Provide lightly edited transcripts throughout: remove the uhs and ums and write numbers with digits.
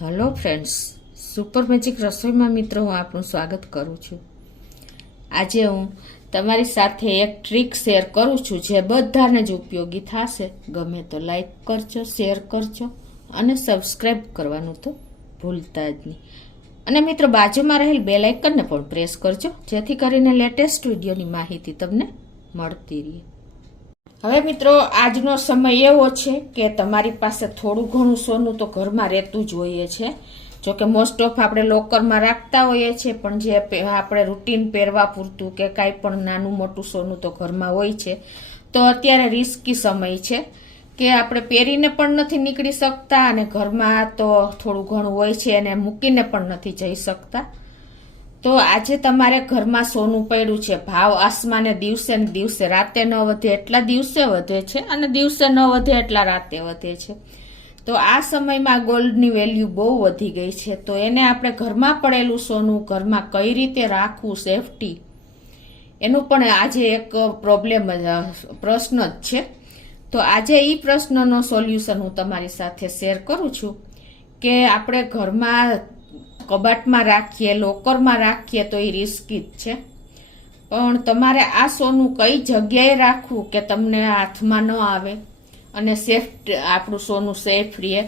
Hello friends, super magic રસોઈમાં મિત્રો હું આપનું સ્વાગત કરું છું। આજે હું તમારી સાથે એક ટ્રીક શેર કરું છું જે બધાને જ ઉપયોગી થશે। ગમે તો લાઈક કરજો, શેર કરજો અને સબસ્ક્રાઈબ કરવાનું તો ભૂલતા જ નહીં। અને મિત્રો બાજુમાં રહેલ બેલ આઇકનને પણ પ્રેસ કરજો જેથી કરીને લેટેસ્ટ વિડીયોની માહિતી તમને મળતી રહે। હવે મિત્રો આજનો સમય એવો છે કે તમારી પાસે થોડું ઘણું સોનું તો ઘરમાં રહેતું જ હોઈએ છે। જોકે મોસ્ટ ઓફ આપણે લોકરમાં રાખતા હોઈએ છીએ, પણ જે આપણે રૂટીન પહેરવા પૂરતું કે કાંઈ પણ નાનું મોટું સોનું તો ઘરમાં હોય છે। તો અત્યારે રિસ્કી સમય છે કે આપણે પહેરીને પણ નથી નીકળી શકતા અને ઘરમાં તો થોડું ઘણું હોય છે અને મૂકીને પણ નથી જઈ શકતા। તો આજે તમારે ઘરમાં સોનું પડ્યું છે, ભાવ આસમાને દિવસે ને દિવસે, રાતે ન વધે એટલા દિવસે વધે છે અને દિવસે ન વધે એટલા રાતે વધે છે। તો આ સમયમાં ગોલ્ડની વેલ્યુ બહુ વધી ગઈ છે। તો એને આપણે ઘરમાં પડેલું સોનું ઘરમાં કઈ રીતે રાખવું સેફટી, એનું પણ આજે એક પ્રશ્ન જ છે। તો આજે એ પ્રશ્નનો સોલ્યુશન હું તમારી સાથે શેર કરું છું કે આપણે ઘરમાં કબાટમાં રાખીએ, લોકરમાં રાખીએ તો એ રિસ્કી જ છે, પણ તમારે આ સોનું કઈ જગ્યાએ રાખવું કે તમને હાથમાં ન આવે અને આપણું સોનું સેફ રહે,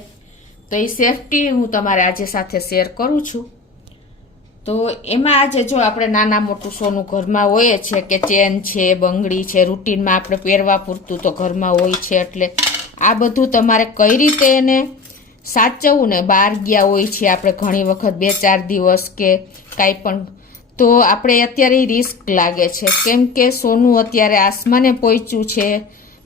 તો એ સેફટી હું તમારે આજે સાથે શેર કરું છું। તો એમાં આજે જો આપણે નાના મોટું સોનું ઘરમાં હોય છે કે ચેન છે, બંગડી છે, રૂટીનમાં આપણે પહેરવા પૂરતું તો ઘરમાં હોય છે, એટલે આ બધું તમારે કઈ રીતે એને સાચવવું ને, બહાર ગયા હોય છે આપણે ઘણી વખત 2-4 દિવસ કે કાંઈ પણ, તો આપણે અત્યારે રિસ્ક લાગે છે કેમ કે સોનું અત્યારે આસમાને પહોંચ્યું છે,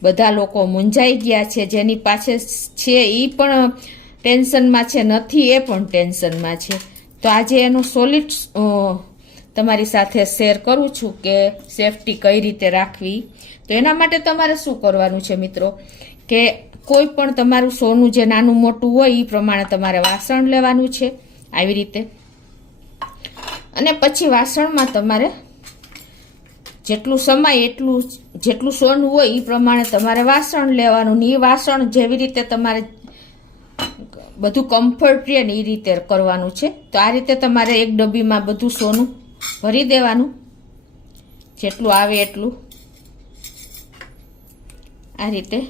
બધા લોકો મૂંઝાઈ ગયા છે, જેની પાસે છે એ પણ ટેન્શનમાં છે, નથી એ પણ ટેન્શનમાં છે। તો આજે એનું સોલિડ તમારી સાથે શેર કરું છું કે સેફટી કઈ રીતે રાખવી। તો એના માટે તમારે શું કરવાનું છે મિત્રો કે કોઈ પણ તમારું સોનું જે નાનું મોટું હોય એ પ્રમાણે તમારે વાસણ લેવાનું છે આવી રીતે, અને પછી વાસણમાં તમારે જેટલું સમાય એટલું જેટલું સોનું હોય એ પ્રમાણે તમારે વાસણ લેવાનું ને એ વાસણ જેવી રીતે તમારે બધું કમ્ફર્ટ રહે ને એ રીતે કરવાનું છે। તો આ રીતે તમારે એક ડબ્બીમાં બધું સોનું ભરી દેવાનું, જેટલું આવે એટલું આ રીતે,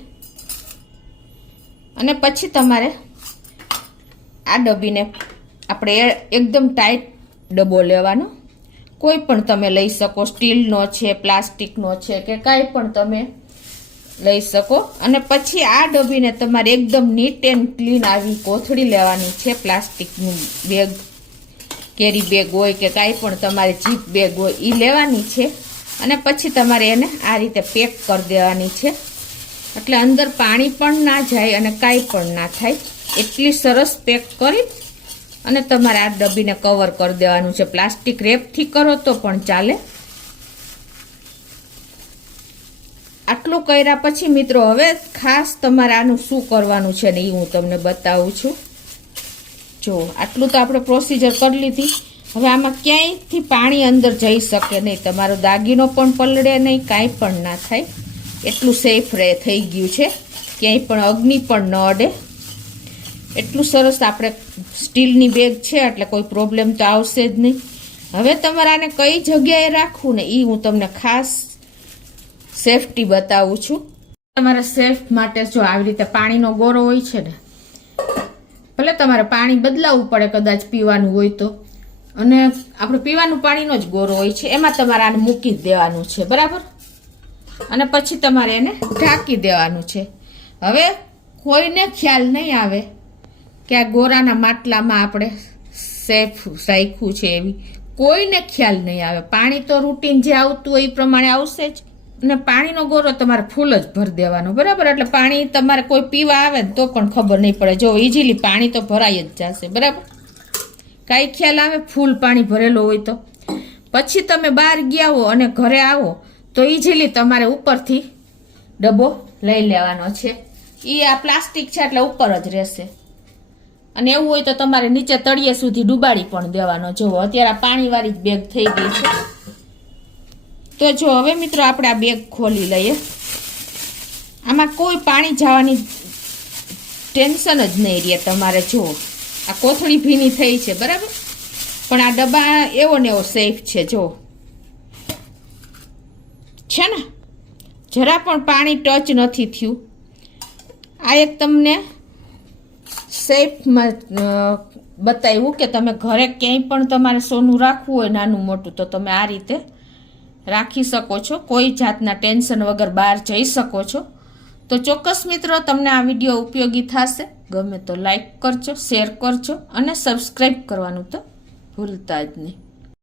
અને પછી તમારે આ ડબ્બીને આપણે એકદમ ટાઈટ ડબ્બો લેવાનો, કોઈ પણ તમે લઈ શકો, સ્ટીલનો છે, પ્લાસ્ટિકનો છે કે કાંઈ પણ તમે લઈ શકો। અને પછી આ ડબ્બીને તમારે એકદમ નીટ એન્ડ ક્લીન આવી કોથળી લેવાની છે, પ્લાસ્ટિકનું બેગ, કેરી બેગ હોય કે કાંઈ પણ તમારે જીપ બેગ હોય એ લેવાની છે, અને પછી તમારે એને આ રીતે પેક કરી દેવાની છે, એટલે અંદર પાણી પણ ના જાય અને કાંઈ પણ ના થાય, એટલી સરસ પેક કરી અને તમારે આ ડબ્બીને કવર કરી દેવાનું છે। પ્લાસ્ટિક રેપથી કરો તો પણ ચાલે। આટલું કર્યા પછી મિત્રો હવે ખાસ તમારે આનું શું કરવાનું છે ને એ હું તમને બતાવું છું। જો આટલું તો આપણે પ્રોસિજર કરી લીધી, હવે આમાં ક્યાંયથી પાણી અંદર જઈ શકે નહીં, તમારો દાગીનો પણ પલળે નહીં, કાંઈ પણ ના થાય, એટલું સેફ થઈ ગયું છે, ક્યાંય પણ અગ્નિ પણ ન અડે, એટલું સરસ આપણે સ્ટીલની બેગ છે એટલે કોઈ પ્રોબ્લેમ તો આવશે જ નહીં। હવે તમારે આને કઈ જગ્યાએ રાખવું ને એ હું તમને ખાસ સેફટી બતાવું છું। તમારે સેફ માટે જો આવી રીતે પાણીનો ગોરો હોય છે ને, ભલે તમારે પાણી બદલાવવું પડે કદાચ પીવાનું હોય તો, અને આપણે પીવાનું પાણીનો જ ગોરો હોય છે, એમાં તમારે આને મૂકી જ દેવાનું છે, બરાબર, અને પછી તમારે એને ઢાંકી દેવાનું છે। હવે કોઈને ખ્યાલ નહીં આવે કે આ ગોરાના માટલામાં આપણે સેફ રાખ્યું છે, એવી કોઈને ખ્યાલ નહીં આવે, પાણી તો રૂટીન જે આવતું હોય એ પ્રમાણે આવશે જ, અને પાણીનો ગોરો તમારે ફૂલ જ ભરી દેવાનો, બરાબર, એટલે પાણી તમારે કોઈ પીવા આવે ને તો પણ ખબર નહીં પડે, જો ઇઝીલી પાણી તો ભરાઈ જ જશે, બરાબર, કાંઈ ખ્યાલ આવે ફૂલ પાણી ભરેલો હોય તો। પછી તમે બહાર ગયા હો અને ઘરે આવો તો ઇઝીલી તમારે ઉપરથી ડબ્બો લઈ લેવાનો છે, એ આ પ્લાસ્ટિક છે એટલે ઉપર જ રહેશે, અને એવું હોય તો તમારે નીચે તળિયે સુધી ડુબાડી પણ દેવાનો। જો અત્યારે આ પાણીવાળી જ બેગ થઈ ગઈ છે, તો જો હવે મિત્રો આપણે આ બેગ ખોલી લઈએ, આમાં કોઈ પાણી જવાની ટેન્શન જ નહીં રહે તમારે। જો આ કોથળી ભીની થઈ છે, બરાબર, પણ આ ડબ્બા એવો ને એવો સેફ છે. જો છે ને, જરા પણ પાણી ટચ નથી થયું. આ એક તમને સેફમાં બતાવ્યું કે તમે ઘરે ક્યાંય પણ તમારે સોનું રાખવું હોય નાનું મોટું તો તમે આ રીતે રાખી શકો છો. કોઈ જાતના ટેન્શન વગર બહાર જઈ શકો છો. તો ચોક્કસ મિત્રો તમને આ વિડીયો ઉપયોગી થશે. ગમે તો લાઈક કરજો, શેર કરજો અને સબસ્ક્રાઈબ કરવાનું તો ભૂલતા જ નહીં.